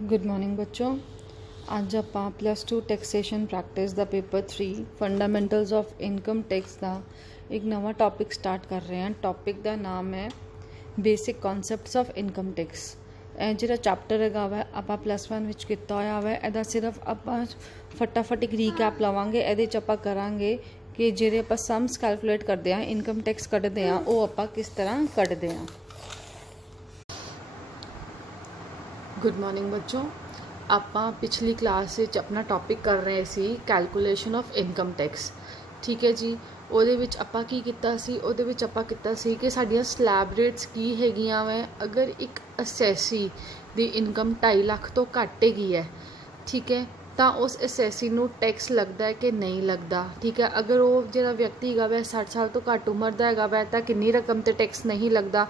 Good morning बच्चों। ਅੱਜ ਆਪਾਂ +2 ਟੈਕਸੇਸ਼ਨ ਪ੍ਰੈਕਟਿਸ ਦਾ paper 3 fundamentals of income tax ਦਾ ਇੱਕ ਨਵਾਂ ਟੌਪਿਕ ਸਟਾਰਟ ਕਰ ਰਹੇ ਹਾਂ। ਟੌਪਿਕ ਦਾ ਨਾਮ ਹੈ basic concepts of income tax. ਇਹ ਜਿਹੜਾ ਚੈਪਟਰ ਹੈਗਾ ਵਾ ਆਪਾਂ +1 ਵਿੱਚ ਕੀਤਾ ਹੋਇਆ ਵਾ। ਇਹਦਾ ਸਿਰਫ ਆਪਾਂ ਫਟਾਫਟ ਇੱਕ ਰੀਕੈਪ ਲਵਾਂਗੇ। ਇਹਦੇ 'ਚ ਆਪਾਂ ਕਰਾਂਗੇ ਕਿ ਜਿਹੜੇ ਆਪਾਂ ਸਮਸ ਕੈਲਕੂਲੇਟ ਕਰਦੇ ਹਾਂ, ਇਨਕਮ ਟੈਕਸ ਕੱਢਦੇ ਹਾਂ, ਉਹ ਆਪਾਂ ਕਿਸ ਤਰ੍ਹਾਂ ਕੱਢਦੇ ਹਾਂ। ਗੁੱਡ ਮॉर्निंग बच्चों। ਆਪਾਂ ਪਿਛਲੀ ਕਲਾਸ ਵਿੱਚ ਆਪਣਾ ਟੌਪਿਕ ਕਰ ਰਹੇ ਸੀ ਕੈਲਕੂਲੇਸ਼ਨ ਆਫ ਇਨਕਮ ਟੈਕਸ। ਠੀਕ ਹੈ ਜੀ। ਉਹਦੇ ਵਿੱਚ ਆਪਾਂ ਕੀ ਕੀਤਾ ਸੀ? ਉਹਦੇ ਵਿੱਚ ਆਪਾਂ ਕੀਤਾ ਸੀ ਕਿ ਸਾਡੀਆਂ ਸਲੈਬ ਰੇਟਸ ਕੀ ਹੈਗੀਆਂ ਵਾ। ਅਗਰ ਇੱਕ ਅਸੈਸੀ ਦੀ ਇਨਕਮ 2.5 ਲੱਖ ਤੋਂ ਘੱਟ ਹੈਗੀ ਹੈ, ਠੀਕ ਹੈ, ਤਾਂ ਉਸ ਅਸੈਸੀ ਨੂੰ ਟੈਕਸ ਲੱਗਦਾ ਹੈ ਕਿ ਨਹੀਂ ਲੱਗਦਾ। ਠੀਕ ਹੈ। ਅਗਰ ਉਹ ਜਿਹੜਾ ਵਿਅਕਤੀ ਹੈਗਾ ਵਾ 60 ਸਾਲ ਤੋਂ ਘੱਟ ਉਮਰ ਦਾ ਹੈਗਾ ਵਾ ਤਾਂ ਕਿੰਨੀ ਰਕਮ 'ਤੇ ਟੈਕਸ ਨਹੀਂ ਲੱਗਦਾ।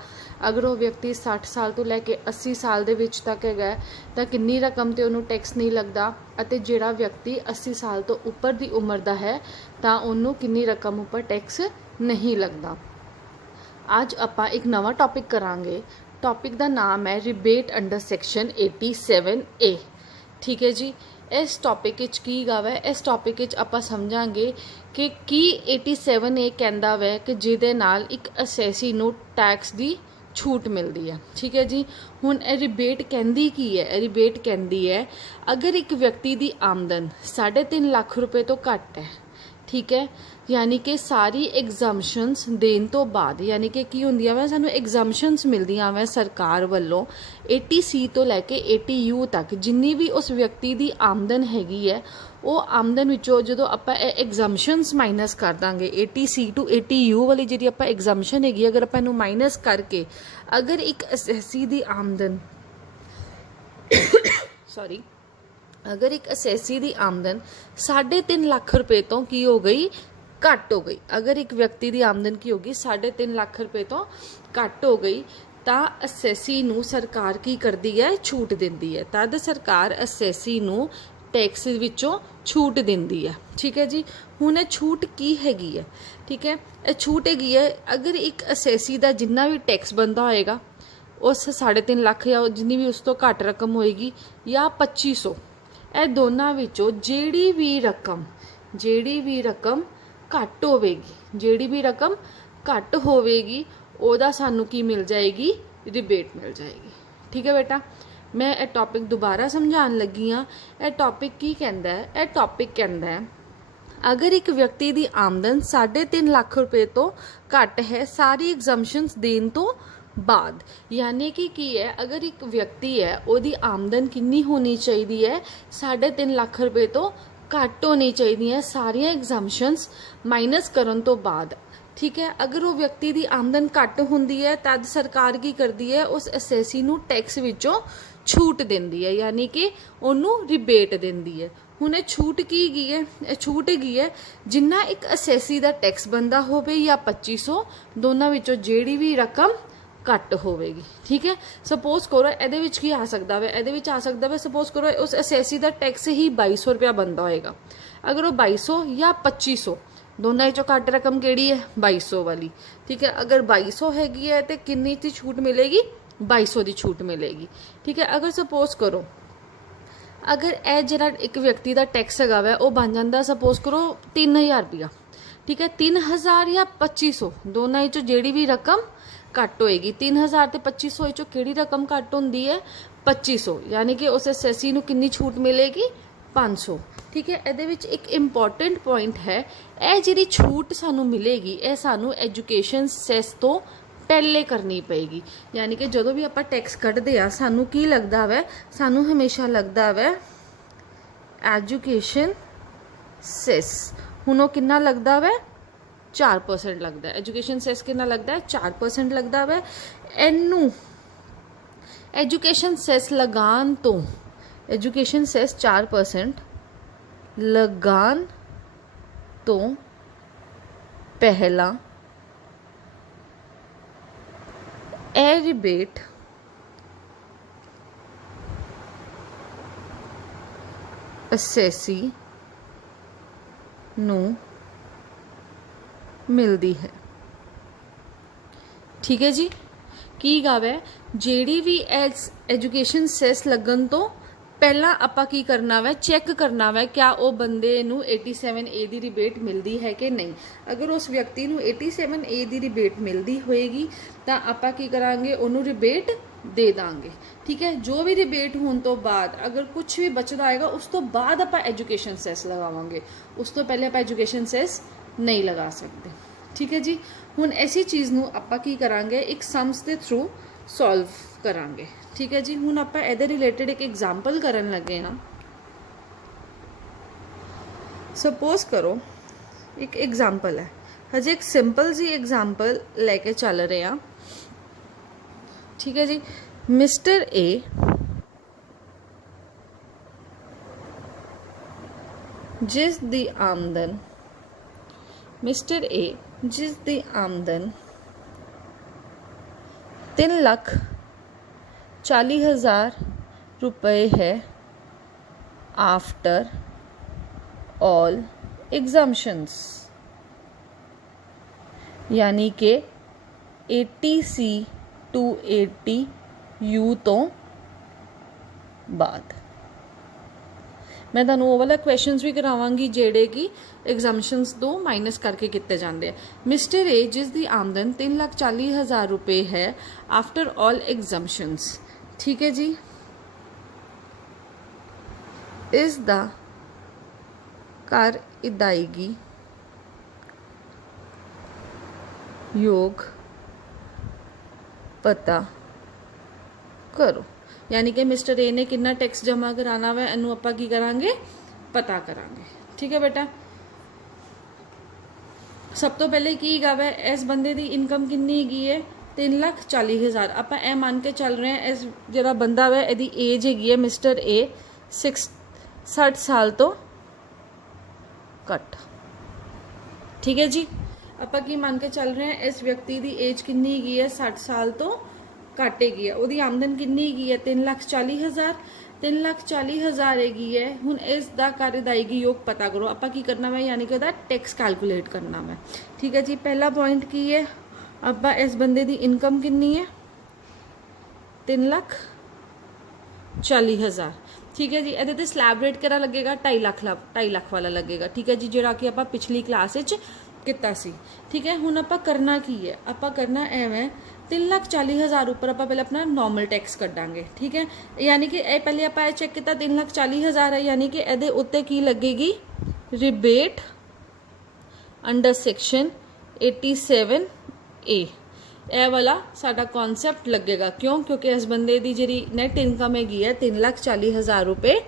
ਅਗਰ ਉਹ ਵਿਅਕਤੀ 60 ਸਾਲ ਤੋਂ ਲੈ ਕੇ 80 ਸਾਲ ਦੇ ਵਿੱਚ ਤੱਕ ਹੈਗਾ ਤਾਂ ਕਿੰਨੀ ਰਕਮ 'ਤੇ ਉਹਨੂੰ ਟੈਕਸ ਨਹੀਂ ਲੱਗਦਾ। ਅਤੇ ਜਿਹੜਾ ਵਿਅਕਤੀ 80 ਸਾਲ ਤੋਂ ਉੱਪਰ ਦੀ ਉਮਰ ਦਾ ਹੈ ਤਾਂ ਉਹਨੂੰ ਕਿੰਨੀ ਰਕਮ ਉੱਪਰ ਟੈਕਸ ਨਹੀਂ ਲੱਗਦਾ। ਅੱਜ ਆਪਾਂ ਇੱਕ ਨਵਾਂ ਟੌਪਿਕ ਕਰਾਂਗੇ। ਟੌਪਿਕ ਦਾ ਨਾਮ ਹੈ ਰਿਬੇਟ ਅੰਡਰ ਸੈਕਸ਼ਨ 87A। ਠੀਕ ਹੈ ਜੀ। ਇਸ ਟੌਪਿਕ ਵਿੱਚ ਕੀ ਗਾ ਵਾ? ਇਸ ਟੌਪਿਕ ਵਿੱਚ ਆਪਾਂ ਸਮਝਾਂਗੇ ਕਿ ਕੀ 87A ਕਹਿੰਦਾ ਵਾ ਕਿ ਜਿਹਦੇ ਨਾਲ ਇੱਕ ਅਸੈਸੀ ਨੂੰ ਟੈਕਸ ਦੀ ਛੂਟ ਮਿਲਦੀ ਹੈ। ਠੀਕ ਹੈ ਜੀ। ਹੁਣ ਇਹ ਰਿਬੇਟ ਕਹਿੰਦੀ ਕੀ ਹੈ? ਇਹ ਰਿਬੇਟ ਕਹਿੰਦੀ ਹੈ ਅਗਰ ਇੱਕ ਵਿਅਕਤੀ ਦੀ ਆਮਦਨ 3.5 ਲੱਖ ਰੁਪਏ ਤੋਂ ਘੱਟ ਹੈ, ਠੀਕ ਹੈ, ਯਾਨੀ ਕਿ ਸਾਰੀ ਐਗਜ਼ੰਪਸ਼ਨਸ ਦੇਣ ਤੋਂ ਬਾਅਦ, ਯਾਨੀ ਕਿ ਕੀ ਹੁੰਦੀਆਂ ਵਾ, ਸਾਨੂੰ ਐਗਜ਼ੰਪਸ਼ਨਸ ਮਿਲਦੀਆਂ ਵਾ ਸਰਕਾਰ ਵੱਲੋਂ 80C ਤੋਂ ਲੈ ਕੇ 80U ਤੱਕ ਜਿੰਨੀ ਵੀ ਉਸ ਵਿਅਕਤੀ ਦੀ ਆਮਦਨ ਹੈਗੀ ਹੈ, ਉਹ ਆਮਦਨ ਵਿੱਚੋਂ ਜਦੋਂ ਆਪਾਂ ਇਹ ਐਗਜ਼ੰਪਸ਼ਨਸ ਮਾਈਨਸ ਕਰ ਦਾਂਗੇ 80C ਟੂ 80U ਵਾਲੀ ਜਿਹੜੀ ਆਪਾਂ ਐਗਜ਼ੰਪਸ਼ਨ ਹੈਗੀ, ਅਗਰ ਆਪਾਂ ਇਹਨੂੰ ਮਾਈਨਸ ਕਰਕੇ ਅਗਰ ਇੱਕ ਅਸੈਸੀ ਦੀ ਆਮਦਨ ਅਗਰ ਇੱਕ ਅਸੈਸੀ ਦੀ ਆਮਦਨ 3.5 ਲੱਖ ਰੁਪਏ ਤੋਂ ਕੀ ਹੋ ਗਈ? ਘੱਟ ਹੋ ਗਈ। ਅਗਰ ਇੱਕ ਵਿਅਕਤੀ ਦੀ ਆਮਦਨ ਕੀ ਹੋ ਗਈ? 3.5 ਲੱਖ ਰੁਪਏ ਤੋਂ ਘੱਟ ਹੋ ਗਈ ਤਾਂ ਅਸੈਸੀ ਨੂੰ ਸਰਕਾਰ ਕੀ ਕਰਦੀ ਹੈ? ਛੂਟ ਦਿੰਦੀ ਹੈ। ਤਦ ਸਰਕਾਰ ਅਸੈਸੀ ਨੂੰ ਟੈਕਸ ਵਿੱਚੋਂ ਛੂਟ ਦਿੰਦੀ ਹੈ। ਠੀਕ ਹੈ ਜੀ। ਹੁਣ ਇਹ ਛੂਟ ਕੀ ਹੈਗੀ ਹੈ? ਠੀਕ ਹੈ, ਇਹ ਛੂਟ ਹੈਗੀ ਹੈ ਅਗਰ ਇੱਕ ਅਸੈਸੀ ਦਾ ਜਿੰਨਾ ਵੀ ਟੈਕਸ ਬਣਦਾ ਹੋਏਗਾ ਉਸ 3.5 ਲੱਖ ਜਾਂ ਜਿੰਨੀ ਵੀ ਉਸ ਤੋਂ ਘੱਟ ਰਕਮ ਹੋਏਗੀ ਜਾਂ 2500, ਇਹ ਦੋਨਾਂ ਵਿੱਚੋਂ ਜਿਹੜੀ ਵੀ ਰਕਮ ਘੱਟ ਹੋਵੇਗੀ ਉਹਦਾ ਸਾਨੂੰ ਕੀ ਮਿਲ ਜਾਏਗੀ? ਰਿਬੇਟ ਮਿਲ ਜਾਏਗੀ। ਠੀਕ ਹੈ ਬੇਟਾ। ਮੈਂ ਇਹ ਟੌਪਿਕ ਦੁਬਾਰਾ ਸਮਝਾਉਣ ਲੱਗੀ ਹਾਂ। ਇਹ ਟੌਪਿਕ ਕੀ ਕਹਿੰਦਾ ਹੈ? ਇਹ ਟੌਪਿਕ ਕਹਿੰਦਾ ਹੈ ਅਗਰ ਇੱਕ ਵਿਅਕਤੀ ਦੀ ਆਮਦਨ 3.5 ਲੱਖ ਰੁਪਏ ਤੋਂ ਘੱਟ ਹੈ ਸਾਰੀ ਐਗਜ਼ੰਪਸ਼ਨਸ ਦੇਣ ਤੋਂ ਬਾਅਦ, ਯਾਨੀ ਕਿ ਕੀ ਹੈ, ਅਗਰ ਇੱਕ ਵਿਅਕਤੀ ਹੈ ਉਹਦੀ ਆਮਦਨ ਕਿੰਨੀ ਹੋਣੀ ਚਾਹੀਦੀ ਹੈ? 3.5 ਲੱਖ ਰੁਪਏ ਤੋਂ ਘੱਟ ਹੋਣੀ ਚਾਹੀਦੀ ਹੈ ਸਾਰੀਆਂ ਐਗਜ਼ੰਪਸ਼ਨਸ ਮਾਈਨਸ ਕਰਨ ਤੋਂ ਬਾਅਦ। ਠੀਕ ਹੈ। ਅਗਰ ਉਹ ਵਿਅਕਤੀ ਦੀ ਆਮਦਨ ਘੱਟ ਹੁੰਦੀ ਹੈ ਤਦ ਸਰਕਾਰ ਕੀ ਕਰਦੀ ਹੈ? ਉਸ ਅਸੈਸੀ ਨੂੰ ਟੈਕਸ ਵਿੱਚੋਂ ਛੂਟ ਦਿੰਦੀ ਹੈ, ਯਾਨੀ ਕਿ ਉਹਨੂੰ ਰਿਬੇਟ ਦਿੰਦੀ ਹੈ। ਹੁਣ ਇਹ ਛੂਟ ਕੀ ਹੈਗੀ ਹੈ? ਇਹ ਛੂਟ ਹੈਗੀ ਹੈ ਜਿੰਨਾ ਇੱਕ ਅਸੈਸੀ ਦਾ ਟੈਕਸ ਬਣਦਾ ਹੋਵੇ ਜਾਂ 2500, ਦੋਨਾਂ ਵਿੱਚੋਂ ਜਿਹੜੀ ਵੀ ਰਕਮ ਘੱਟ ਹੋਵੇਗੀ। ਠੀਕ ਹੈ। ਸਪੋਜ਼ ਕਰੋ ਇਹਦੇ ਵਿੱਚ ਕੀ ਆ ਸਕਦਾ ਵਾ? ਇਹਦੇ ਵਿੱਚ ਆ ਸਕਦਾ ਵਾ ਸਪੋਜ਼ ਕਰੋ ਉਸ ਅਸੈਸੀ ਦਾ ਟੈਕਸ ਹੀ 2200 ਰੁਪਇਆ ਬਣਦਾ ਹੋਏਗਾ। ਅਗਰ ਉਹ 2200 ਜਾਂ 2500, ਦੋਨਾਂ ਵਿੱਚੋਂ ਘੱਟ ਰਕਮ ਕਿਹੜੀ ਹੈ? 2200 ਵਾਲੀ। ਠੀਕ ਹੈ। ਅਗਰ 2200 ਹੈਗੀ ਹੈ ਤੇ ਕਿੰਨੀ ਦੀ ਛੂਟ ਮਿਲੇਗੀ? 2200 ਦੀ ਛੂਟ ਮਿਲੇਗੀ। ਠੀਕ ਹੈ। ਅਗਰ ਸਪੋਜ਼ ਕਰੋ ਅਗਰ ਇਹ ਜਿਹੜਾ ਇੱਕ ਵਿਅਕਤੀ ਦਾ ਟੈਕਸ ਹੈਗਾ ਵਾ ਉਹ ਬਣ ਜਾਂਦਾ ਸਪੋਜ਼ ਕਰੋ 3000 ਰੁਪਇਆ। ਠੀਕ ਹੈ। 3000 ਜਾਂ 2500, ਦੋਨਾਂ ਵਿੱਚੋਂ ਜਿਹੜੀ ਵੀ ਰਕਮ ਘੱਟ ਹੋਏਗੀ। 3000 ਤੇ 2500 ਵਿੱਚੋਂ ਕਿਹੜੀ ਰਕਮ ਘੱਟ ਹੁੰਦੀ ਹੈ? 2500, ਯਾਨੀ ਕਿ ਉਸ ਅਸੈਸੀ ਨੂੰ ਕਿੰਨੀ ਛੂਟ ਮਿਲੇਗੀ? 500। ਠੀਕ ਹੈ। ਇਹਦੇ ਵਿੱਚ ਇੱਕ ਇੰਪੋਰਟੈਂਟ ਪੁਆਇੰਟ ਹੈ, ਇਹ ਜਿਹੜੀ ਛੂਟ ਸਾਨੂੰ ਮਿਲੇਗੀ ਇਹ ਸਾਨੂੰ ਐਜੂਕੇਸ਼ਨ ਸੈਸ ਤੋਂ ਪਹਿਲੇ ਕਰਨੀ ਪਏਗੀ। ਯਾਨੀ ਕਿ ਜਦੋਂ ਵੀ ਆਪਾਂ ਟੈਕਸ ਕੱਢਦੇ ਆ ਸਾਨੂੰ ਕੀ ਲੱਗਦਾ ਵੈ? ਸਾਨੂੰ ਹਮੇਸ਼ਾ ਲੱਗਦਾ ਵੈ ਐਜੂਕੇਸ਼ਨ ਸੈਸ। ਹੁਣ ਉਹ ਕਿੰਨਾ ਲੱਗਦਾ ਵੈ? 4% ਲੱਗਦਾ। ਐਜੂਕੇਸ਼ਨ ਸੈਸ ਕਿੰਨਾ ਲੱਗਦਾ ਹੈ? 4% ਲੱਗਦਾ ਵੈ। ਇਹਨੂੰ ਐਜੂਕੇਸ਼ਨ ਸੈਸ ਲਗਾਉਣ ਤੋਂ, ਐਜੂਕੇਸ਼ਨ ਸੈਸ 4% ਲਗਾਉਣ ਤੋਂ ਪਹਿਲਾਂ ਇਹ ਰਿਬੇਟ ਅਸੈਸੀ ਨੂੰ ਮਿਲਦੀ ਹੈ। ਠੀਕ ਹੈ ਜੀ। ਕੀ ਗਾ ਵੈ? ਜਿਹੜੀ ਵੀ ਐਜੂਕੇਸ਼ਨ ਸੈਸ ਲੱਗਣ ਤੋਂ ਪਹਿਲਾਂ ਆਪਾਂ ਕੀ ਕਰਨਾ ਵਾ, ਚੈੱਕ ਕਰਨਾ ਵਾ ਕਿਆ ਉਹ ਬੰਦੇ ਨੂੰ 87A ਦੀ ਰਿਬੇਟ ਮਿਲਦੀ ਹੈ ਕਿ ਨਹੀਂ। ਅਗਰ ਉਸ ਵਿਅਕਤੀ ਨੂੰ 87A ਦੀ ਰਿਬੇਟ ਮਿਲਦੀ ਹੋਏਗੀ ਤਾਂ ਆਪਾਂ ਕੀ ਕਰਾਂਗੇ, ਉਹਨੂੰ ਰਿਬੇਟ ਦੇ ਦਾਂਗੇ। ਠੀਕ ਹੈ, ਜੋ ਵੀ ਰਿਬੇਟ ਹੋਣ ਤੋਂ ਬਾਅਦ ਅਗਰ ਕੁਝ ਵੀ ਬਚਦਾ ਆਏਗਾ ਉਸ ਤੋਂ ਬਾਅਦ ਆਪਾਂ ਐਜੂਕੇਸ਼ਨ ਸੈਸ ਲਗਾਵਾਂਗੇ, ਉਸ ਤੋਂ ਪਹਿਲੇ ਆਪਾਂ ਐਜੂਕੇਸ਼ਨ ਸੈਸ ਨਹੀਂ ਲਗਾ ਸਕਦੇ। ਠੀਕ ਹੈ ਜੀ। ਹੁਣ ਐਸੀ ਚੀਜ਼ ਨੂੰ ਆਪਾਂ ਕੀ ਕਰਾਂਗੇ, ਇੱਕ ਸਮਸ ਦੇ ਥਰੂ ਸੋਲਵ ਕਰਾਂਗੇ। ਠੀਕ ਹੈ ਜੀ। ਹੁਣ ਆਪਾਂ ਇਹਦੇ ਰਿਲੇਟਡ ਇੱਕ ਐਗਜ਼ਾਮਪਲ ਕਰਨ ਲੱਗੇ ਹਾਂ। ਸਪੋਜ਼ ਕਰੋ ਇੱਕ ਐਗਜ਼ਾਮਪਲ ਹੈ, ਹਜੇ ਇੱਕ ਸਿੰਪਲ ਜੀ ਐਗਜ਼ਾਮਪਲ ਲੈ ਕੇ ਚੱਲ ਰਹੇ ਹਾਂ। ठीक है जी। मिस्टर ए जिस दी आमदन मिस्टर ए जिस दी आमदन 3,40,000 रुपये है आफ्टर ऑल एग्जाम्शंस, यानी कि 80C to 80U तो बाद। मैं तुहानू वो वाला क्वेश्चंस भी करावांगी जेड़े कि एग्जाम्शंस तो माइनस करके किते जाते हैं। मिस्टर ए जिस दी आमदन 3,40,000 रुपये है आफ्टर ऑल एग्जाम्शंस। ठीक है जी। इस दा कर अदायगी योग पता करो, यानी कि मिस्टर ए ने कितना टैक्स जमा कराना वा, इनू आपां की करांगे, पता करांगे। ठीक है बेटा। सब तो पहले की गा वा, इस बंदे की इनकम कितनी हैगी है 3,40,000। आपां ए मान के चल रहे हैं इस जिहड़ा बंदा वा इहदी एज हैगी है मिस्टर ए 60 साल तो घट। ठीक है जी। ਆਪਾਂ ਕੀ ਮੰਨ ਕੇ ਚੱਲ ਰਹੇ ਹਾਂ, ਇਸ ਵਿਅਕਤੀ ਦੀ ਏਜ ਕਿੰਨੀ ਹੈਗੀ ਹੈ 60 ਸਾਲ ਤੋਂ ਘੱਟ ਹੈਗੀ ਹੈ। ਉਹਦੀ ਆਮਦਨ ਕਿੰਨੀ ਹੈਗੀ ਹੈ 3,40,000। 3,40,000 ਹੈਗੀ ਹੈ। ਹੁਣ ਇਸ ਦਾ ਕਰ ਅਦਾਇਗੀ ਯੋਗ ਪਤਾ ਕਰੋ। ਆਪਾਂ ਕੀ ਕਰਨਾ ਵਾ, ਯਾਨੀ ਕਿ ਉਹਦਾ ਟੈਕਸ ਕੈਲਕੂਲੇਟ ਕਰਨਾ ਵਾ। ਠੀਕ ਹੈ ਜੀ। ਪਹਿਲਾ ਪੁਆਇੰਟ ਕੀ ਹੈ, ਆਪਾਂ ਇਸ ਬੰਦੇ ਦੀ ਇਨਕਮ ਕਿੰਨੀ ਹੈ 3,40,000। ठीक है जी। ਇਹਦੇ ਤੇ ਸਲੈਬ ਰੇਟ ਕਿਹੜਾ ਲੱਗੇਗਾ 2.5 ਲੱਖ ਵਾਲਾ ਲੱਗੇਗਾ। ਠੀਕ ਹੈ ਜੀ, ਜਿਹੜਾ ਕਿ ਆਪਾਂ ਪਿਛਲੀ ਕਲਾਸ ਵਿੱਚ ਕੀਤਾ ਸੀ। ठीक है। ਹੁਣ ਆਪਾਂ ਕਰਨਾ ਕੀ ਹੈ, ਆਪਾਂ ਕਰਨਾ ਐਵੇਂ 3,40,000 ਉੱਪਰ ਆਪਾਂ ਪਹਿਲਾਂ ਆਪਣਾ ਨੋਰਮਲ ਟੈਕਸ ਕੱਢਾਂਗੇ। ਠੀਕ ਹੈ, ਯਾਨੀ ਕਿ ਇਹ ਪਹਿਲੇ ਆਪਾਂ ਇਹ ਚੈੱਕ ਕੀਤਾ 3,40,000 ਹੈ, ਯਾਨੀ ਕਿ ਇਹਦੇ ਉੱਤੇ ਕੀ ਲੱਗੇਗੀ ਰਿਬੇਟ ਅੰਡਰ ਸੈਕਸ਼ਨ 87A। ਇਹ ਵਾਲਾ ਸਾਡਾ ਕਨਸੈਪਟ ਲੱਗੇਗਾ। ਕਿਉਂ? ਕਿਉਂਕਿ ਇਸ ਬੰਦੇ ਦੀ ਜਿਹੜੀ ਨੈਟ ਇਨਕਮ ਹੈਗੀ ਹੈ 3,40,000 रुपये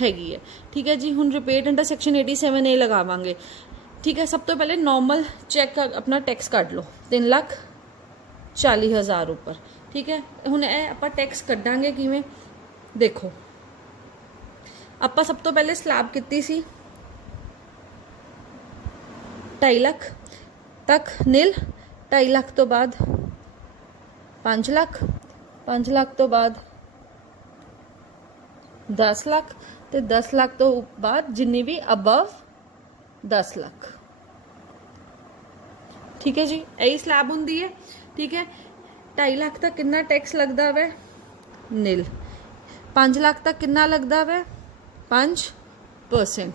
हैगी है। ठीक है जी। ਹੁਣ ਰਿਬੇਟ ਅੰਡਰ ਸੈਕਸ਼ਨ 87A ਲਗਾਵਾਂਗੇ। ठीक है। सब तो पहले नॉर्मल चेक अपना टैक्स कट लो 3,40,000 ऊपर। ठीक है। हुण आप टैक्स कड्डांगे किवें, देखो आप सब तो पहले स्लैब की सी 2.5 लाख तक नील, 2.5 लाख तो बाद 5 लाख, 5 लाख तो बाद 10 लाख, तो 10 लाख तो बाद जिन्नी भी अबव 10 लाख। ठीक है जी। यही स्लैब होंगी है। ठीक है। 2.5 लाख तक कितना टैक्स लगता है नील। 5 लाख तक कितना लगता है 5%।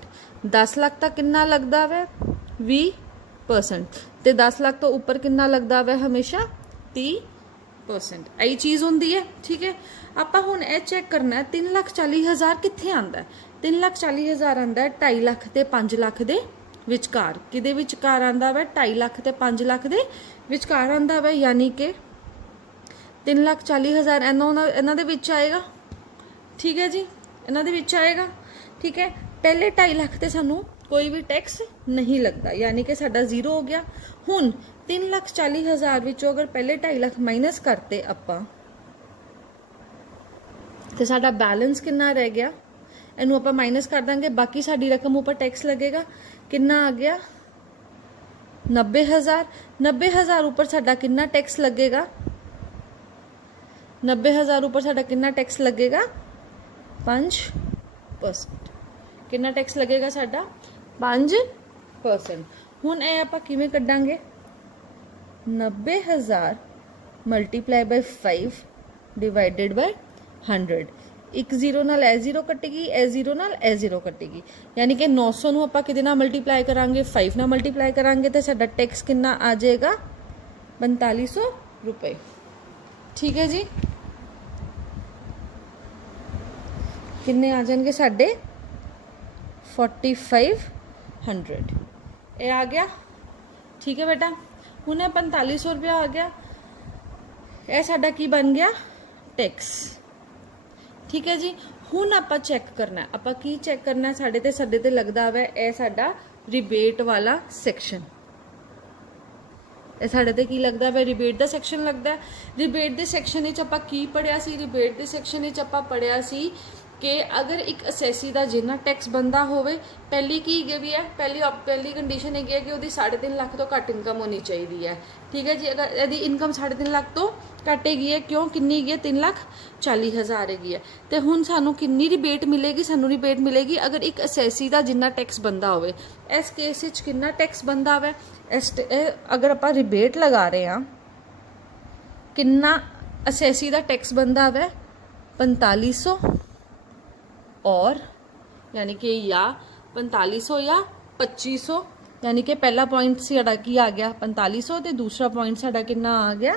10 लाख तक कितना लगता है 20%। तो 10 लाख तो ऊपर कितना लगता है हमेशा 30%। यही चीज़ होंगी है। ठीक है। आप हुण ये चेक करना है 3,40,000 कित्थे आंदा है। 3,40,000 आंदा है 2.5 लाख ते 5 लाख दे विचकार। किदे विचकार आंदा वा 2.5 लाख ते 5 लाख दे विचकार आंदा वा, यानी कि 3,40,000 इन्हां दे विच आएगा। ठीक है जी। इन्हां दे विच आएगा। ठीक है। पहले 2.5 लाख ते सानू कोई भी टैक्स नहीं लगता, यानी कि साडा जीरो हो गया। हुण 3,40,000 विचों अगर पहले 2.5 लाख माइनस करते आपां तो साडा बैलेंस कितना रह गया, इनू आपां माइनस कर देंगे, बाकी साडी रकम ऊपर टैक्स लगेगा। कितना आ गया 90,000। 90,000 ऊपर साडा कितना टैक्स लगेगा 90,000 ऊपर साडा कितना टैक्स लगेगा 5%। कितना टैक्स लगेगा साडा 5%। हुण ये आपां किवें कड्डांगे 90,000 मल्टीप्लाई बाय 5 डिवाइडेड बाय 100। एक जीरो नाल ए जीरो कटेगी, ए जीरो नाल ए जीरो कटेगी, यानी कि 900 ਨੂੰ ਆਪਾਂ ਕਿਹਦੇ ਨਾਲ ਮਲਟੀਪਲਾਈ ਕਰਾਂਗੇ 5 ਨਾਲ ਮਲਟੀਪਲਾਈ ਕਰਾਂਗੇ ਤੇ ਸਾਡਾ ਟੈਕਸ ਕਿੰਨਾ ਆ ਜਾਏਗਾ 4500 रुपए। ठीक है जी, किन्ने आ जाएंगे साढ़े 4500 ये आ गया। ठीक है बेटा, हुण 4500 रुपया आ गया, यह साडा की बन गया टैक्स। ठीक है जी, हुण आपां चैक करना है, आपां की चैक करना है, साडे ते लगदा वा यह साडा रिबेट वाला सैक्शन, ਇਹ ਸਾਡੇ ਤੇ ਕੀ ਲੱਗਦਾ ਵਾ ਰਿਬੇਟ ਦਾ ਸੈਕਸ਼ਨ ਲੱਗਦਾ ਹੈ। ਰਿਬੇਟ ਦੇ ਸੈਕਸ਼ਨ ਵਿੱਚ ਆਪਾਂ ਕੀ ਪੜਿਆ ਸੀ, ਰਿਬੇਟ ਦੇ ਸੈਕਸ਼ਨ ਵਿੱਚ ਆਪਾਂ ਪੜਿਆ ਸੀ कि अगर एक असैसी का जिन्ना टैक्स बनता होवे, पहली की भी है, पहली कंडीशन है कि उसकी 3.5 लाख तो घट इनकम होनी चाहिए है। ठीक है जी, अगर यदि इनकम 3.5 लाख तो घट हैगी है, क्यों किन्नी है 3,40,000 हैगी है, तो हुण सानू किन्नी रिबेट मिलेगी, सानू रिबेट मिलेगी अगर एक असैसी का जिन्ना टैक्स बनता होवे। इस केस विच किन्ना टैक्स बनता है, अगर आप रिबेट लगा रहे हैं किन्ना असैसी का टैक्स बनता है 4500 और यानी कि या 4500 या 2500, यानी कि पहला पॉइंट साडा की आ गया 4500 तो दूसरा पॉइंट साडा कितना आ गया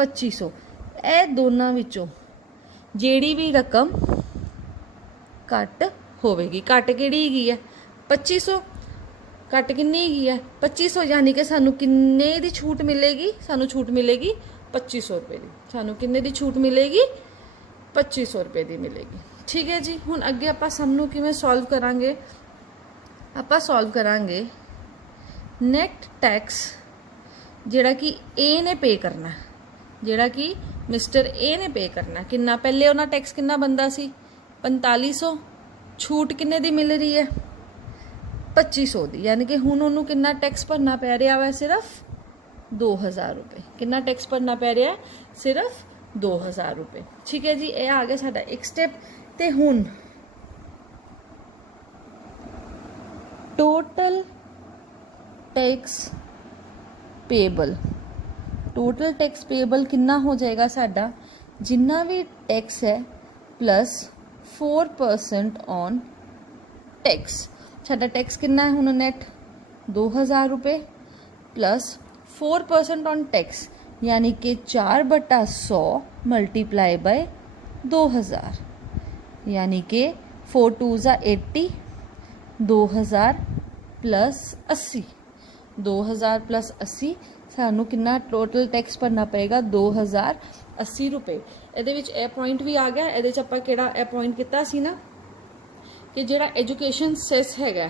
2500। ए दोनों विचों जेड़ी भी रकम घट होवेगी, घट किहड़ी हैगी है 2500, घट किन्नी हैगी है 2500, यानी कि सानू किन्ने दी छूट मिलेगी, सानू छूट मिलेगी 2500 रुपए की, सानू किन्ने दी छूट मिलेगी 2500 रुपए की मिलेगी। ठीक है जी, हुण अगे आपां सम नूं किवें सॉल्व करांगे, आपां सॉल्व करांगे नैट टैक्स जिहड़ा कि ए ने पे करना, जिहड़ा कि मिस्टर ए ने पे करना, किन्ना पहले उहदा टैक्स किन्ना बनदा सी 4500, छूट किन्ने दी मिल रही है 2500 दी, यानी कि हुण उहनूं किन्ना टैक्स भरना पै रहा है सिर्फ 2000 रुपए, किन्ना टैक्स भरना पै रहा है सिर्फ 2000 रुपए। ठीक है जी, ये आ गया साडा एक स्टेप। ते हुण total tax payable, total tax payable कितना हो जाएगा साडा, जिन्ना भी टैक्स है प्लस 4% ऑन टैक्स, साडा टैक्स कितना है हुण नैट 2000 रुपए प्लस 4% ऑन टैक्स, यानी कि 4/100 मल्टीप्लाई बाय 2000, यानी कि 4 2 ज़ा 80, 2000 प्लस 80, 2000 प्लस 80 सानू कितना टोटल टैक्स भरना पेगा 2080 रुपए। ये ए पॉइंट भी आ गया, ये आपां किहड़ा ए पॉइंट किया सी ना कि जिहड़ा एजुकेशन सैस हैगा,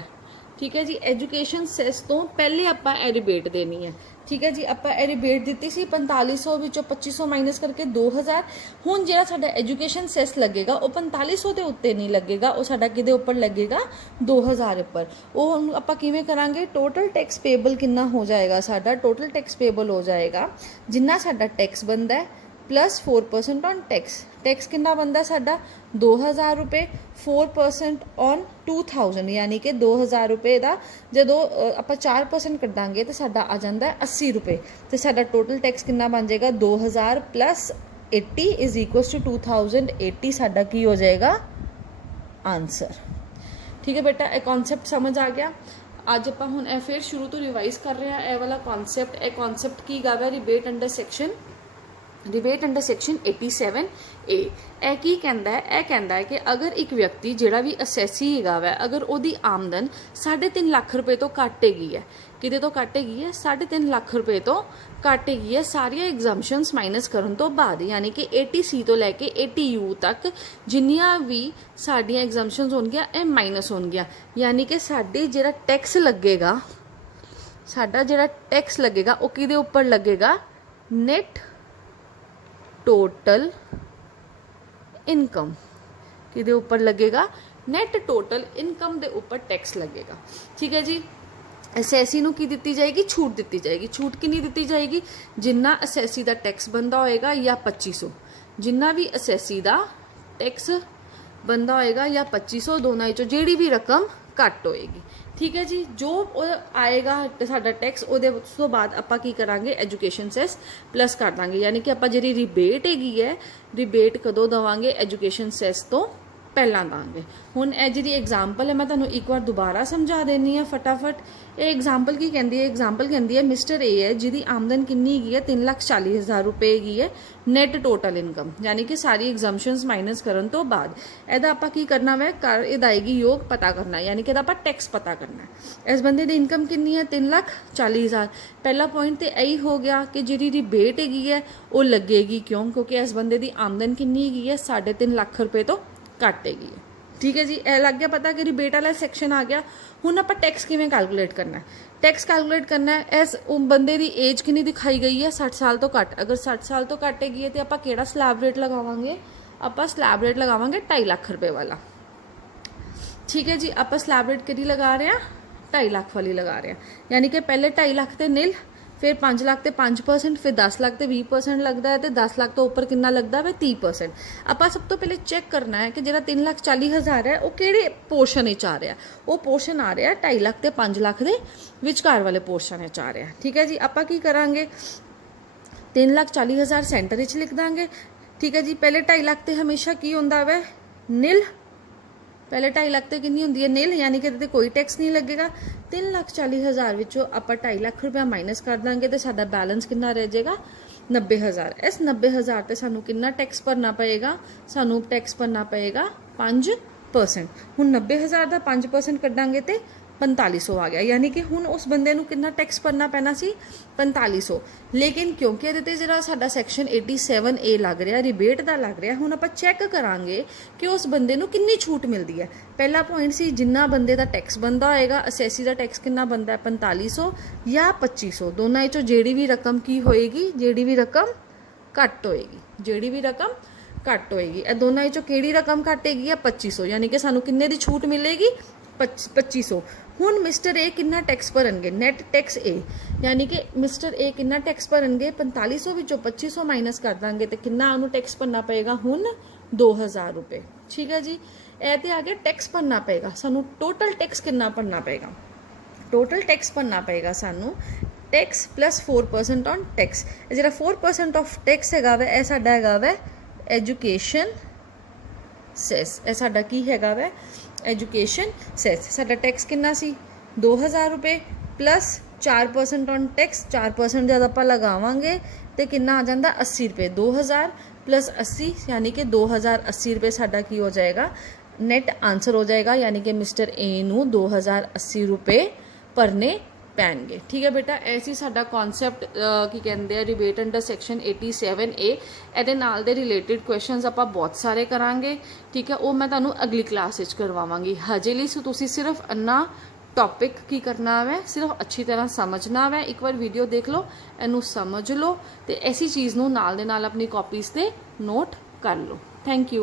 ठीक है जी, एजुकेशन सैस तो पहले आपां ए रिबेट देनी है। ठीक है जी, आपां ए रिबेट दी सी 4500 विचों 2500 माइनस करके 2000, हुण जिहड़ा साडा एजुकेशन सैस लगेगा वो 4500 के उत्ते नहीं लगेगा, वो साडा किहदे उपर लगेगा 2000 उपर। वो हुण आपां किवें करांगे, टोटल टैक्स पेएबल कितना हो जाएगा साडा, टोटल टैक्स पेएबल हो जाएगा जिन्ना साडा टैक्स बनदा है प्लस 4% ऑन टैक्स, टैक्स कितना बनता साडा 2000 रुपए, 4% ऑन 2000, यानी कि 2000 रुपए का जो आप 4% कटांगे तो साडा आ जाता है 80 रुपए, तो साडा टोटल टैक्स कितना बन जाएगा 2000 प्लस 80 इज इक्वल्स टू 2080, साडा की हो जाएगा आंसर। ठीक है बेटा, एक कॉन्सैप्ट समझ आ गया। अज आप हुण ए फिर शुरू तो रिवाइज कर रहे हैं, ए वाला कॉन्सैप्ट, ए कॉन्सैप्ट की गा rebate under section, rebate under section 87A। यह की कहता है, यह कहता है कि अगर एक व्यक्ति जिहड़ा भी असैसी हैगा वै, अगर उसकी आमदन 3.5 लाख रुपए तो घट हैगी है, किते तो घट हैगी है 3.5 लाख रुपए तो घट हैगी है, सारिया एग्जाम्पशनस माइनस करन तो बाद, यानी कि 80C तो लैके 80U तक जिन्नियां भी साडियां एग्जाम्पशनस होणगियां ये माइनस होणगियां, यानी कि साडी जिहड़ा टैक्स लगेगा, साडा जिहड़ा टैक्स लगेगा वो किहदे उपर लगेगा, नैट टोटल इनकम, किहदे उपर लगेगा, नैट टोटल इनकम दे उपर टैक्स लगेगा। ठीक है जी, असैसी नूं की दित्ती जाएगी, छूट दित्ती जाएगी, छूट कितनी दित्ती जाएगी, जिन्ना असैसी का टैक्स बनता होएगा या 2500, जिन्ना भी असैसी का टैक्स बनता होएगा या 2500, दोनों विचों जिहड़ी भी रकम ਘੱਟ ਹੋਏਗੀ। ਠੀਕ ਹੈ ਜੀ। ਜੋ ਆਏਗਾ ਸਾਡਾ ਟੈਕਸ, ਉਹਦੇ ਉਸ ਤੋਂ ਬਾਅਦ ਆਪਾਂ ਕੀ ਕਰਾਂਗੇ, ਐਜੂਕੇਸ਼ਨ ਸੈਸ ਪਲੱਸ ਕਰ ਦਾਂਗੇ। ਯਾਨੀ ਕਿ ਆਪਾਂ ਜਿਹੜੀ ਰਿਬੇਟ ਹੈਗੀ ਹੈ, ਰਿਬੇਟ ਕਦੋਂ ਦੇਵਾਂਗੇ, ਐਜੂਕੇਸ਼ਨ ਸੈਸ ਤੋਂ ਪਹਿਲਾਂ ਦਾਂਗੇ। ਹੁਣ ਇਹ ਜਿਹੜੀ ਐਗਜ਼ਾਮਪਲ ਹੈ ਮੈਂ ਤੁਹਾਨੂੰ ਇੱਕ ਵਾਰ ਦੁਬਾਰਾ ਸਮਝਾ ਦੇਣੀ ਆ ਫਟਾਫਟ। ਇਹ ਐਗਜ਼ਾਮਪਲ ਕੀ ਕਹਿੰਦੀ ਹੈ, ਐਗਜ਼ਾਮਪਲ ਕਹਿੰਦੀ ਹੈ ਮਿਸਟਰ ਏ ਹੈ ਜਿਹਦੀ ਆਮਦਨ ਕਿੰਨੀ ਹੈਗੀ ਹੈ, 3,40,000 ਰੁਪਏ ਹੈਗੀ ਹੈ ਨੈਟ ਟੋਟਲ ਇਨਕਮ, ਯਾਨੀ ਕਿ ਸਾਰੀ ਐਗਜ਼ੰਪਸ਼ਨਸ ਮਾਈਨਸ ਕਰਨ ਤੋਂ ਬਾਅਦ ਇਹਦਾ ਆਪਾਂ ਕੀ ਕਰਨਾ ਵੈ, ਕਰ ਅਦਾਇਗੀ ਯੋਗ ਪਤਾ ਕਰਨਾ, ਯਾਨੀ ਕਿ ਇਹਦਾ ਆਪਾਂ ਟੈਕਸ ਪਤਾ ਕਰਨਾ। ਇਸ ਬੰਦੇ ਦੀ ਇਨਕਮ ਕਿੰਨੀ ਹੈ, 3,40,000। ਪਹਿਲਾ ਪੁਆਇੰਟ ਤੇ ਇਹੀ ਹੋ ਗਿਆ ਕਿ ਜਿਹੜੀ ਰਿਬੇਟ ਹੈਗੀ ਹੈ ਉਹ ਲੱਗੇਗੀ, ਕਿਉਂਕਿ ਇਸ ਬੰਦੇ ਦੀ ਆਮਦਨ ਕਿੰਨੀ ਹੈਗੀ ਹੈ, 3.5 ਲੱਖ ਰੁਪਏ ਤੋਂ ਘੱਟ ਹੈਗੀ ਹੈ। ਠੀਕ ਹੈ ਜੀ, ਇਹ ਲੱਗ ਗਿਆ ਪਤਾ ਕਿ ਰਿਬੇਟ ਵਾਲਾ ਸੈਕਸ਼ਨ ਆ ਗਿਆ। ਹੁਣ ਆਪਾਂ ਟੈਕਸ ਕਿਵੇਂ ਕੈਲਕੂਲੇਟ ਕਰਨਾ ਹੈ, ਟੈਕਸ ਕੈਲਕੂਲੇਟ ਕਰਨਾ ਹੈ। ਇਸ ਬੰਦੇ ਦੀ ਏਜ ਕਿੰਨੀ ਦਿਖਾਈ ਗਈ ਹੈ, 60 ਸਾਲ ਤੋਂ ਘੱਟ। ਅਗਰ 60 ਸਾਲ ਤੋਂ ਘੱਟ ਹੈਗੀ ਹੈ ਤੇ ਆਪਾਂ ਕਿਹੜਾ ਸਲੈਬ ਰੇਟ ਲਗਾਵਾਂਗੇ, ਆਪਾਂ ਸਲੈਬ ਰੇਟ ਲਗਾਵਾਂਗੇ 2.5 ਲੱਖ ਰੁਪਏ ਵਾਲਾ। ਠੀਕ ਹੈ ਜੀ, ਆਪਾਂ ਸਲੈਬ ਰੇਟ ਕਿਹੜੀ ਲਗਾ ਰਹੇ ਹਾਂ, 2.5 ਲੱਖ ਵਾਲੀ ਲਗਾ ਰਹੇ ਹਾਂ। ਯਾਨੀ ਕਿ ਪਹਿਲੇ 2.5 ਲੱਖ ਤੇ ਨਿਲ, फिर 5 लाख ते 5%, फिर 10 लाख ते 20% लगता है, तो 10 लाख तो उपर कितना लगता है, 30%। आप सब तो पहले चेक करना है कि जो 3,40,000 है वो किहड़े पोर्शन आ रहा है, वो पोर्शन आ रहा है 2.5 लाख ते 5 लाख के विचकार वाले पोर्शन आ रहा है। ठीक है जी, आप की करांगे 3,40,000 सेंटर लिख देंगे। ठीक है जी, पहले 2.5 लाख ते हमेशा की होंदा वै निल, पहले 2.5 लाख तो कितनी होंगी है निल, यानी कि कोई टैक्स नहीं लगेगा। 3,40,000 विचों आप 2.5 लाख रुपया माइनस कर देंगे तो साडा बैलेंस कितना रह जाएगा, 90,000। इस 90,000 ते सानू कितना टैक्स भरना पएगा, सानू टैक्स भरना पएगा 5%। हुण 90,000 का 5% कड्डांगे तो 4500 आ गया, यानी कि हुण उस बंदे नू कितना टैक्स भरना पैना सी, 4500। लेकिन क्योंकि ये जिहड़ा साडा सैक्शन 87A लग रहा, रिबेट का लग रहा, हुण आपां चैक करांगे कि उस बंदे नू कितनी छूट मिलती है। पहला पॉइंट सी जिन्ना बंदे का टैक्स बनता होएगा, असैसी का टैक्स कितना बनता है, 4500 या 2500, दोनों चों जिहड़ी भी रकम की होएगी, जिहड़ी भी रकम घट होएगी, जिहड़ी भी रकम घट होएगी, ये दोनों चों किहड़ी रकम घटेगी है, 2500, यानी कि सानू किन्ने दी छूट मिलेगी, 2500। हुण मिस्टर ए कितना टैक्स भरनगे, नैट टैक्स ए, यानी कि मिस्टर ए कितना टैक्स भरनगे, 4500 विचों 2500 माइनस कर देंगे तो कितना उन्होंने टैक्स भरना पएगा, हुण 2,000 रुपये। ठीक है जी, ए ते आ गया टैक्स भरना पएगा सानू। टोटल टैक्स कितना भरना पएगा, टोटल टैक्स भरना पएगा सानू टैक्स प्लस 4% ऑन टैक्स। जो 4% ऑफ टैक्स हैगा वै, यह साडा हैगा वै एजुकेशन सैस, यह साडा की हैगा वै एजुकेशन सैस। साडा टैक्स कितना सी, 2,000 रुपये प्लस 4% ऑन टैक्स, 4% जब आप लगावांगे तो कितना आ जाता, 80 रुपये। 2,000 प्लस 80 यानी कि 2,080 रुपये साडा की हो जाएगा, नैट आंसर हो जाएगा। यानी कि मिस्टर ए नू 2,080 रुपये भरने पैणगे। ठीक है बेटा, ऐसी साडा कॉन्सैप्ट की कहते हैं रिबेट अंडर सैक्शन 87A। ਇਹਦੇ ਨਾਲ ਦੇ रिलेटेड क्वेश्चनस ਆਪਾਂ बहुत सारे करांगे। ठीक है, वो मैं तुहानू अगली क्लास विच करवावांगी। हजे ਲਈ तुसी सिर्फ अन्ना टॉपिक की करना है, सिर्फ अच्छी तरह समझना है। एक बार वीडियो देख लो, इनू समझ लो, तो ऐसी चीज़ नू नाल दे नाल अपनी कॉपीज़ ते नोट कर लो। Thank you.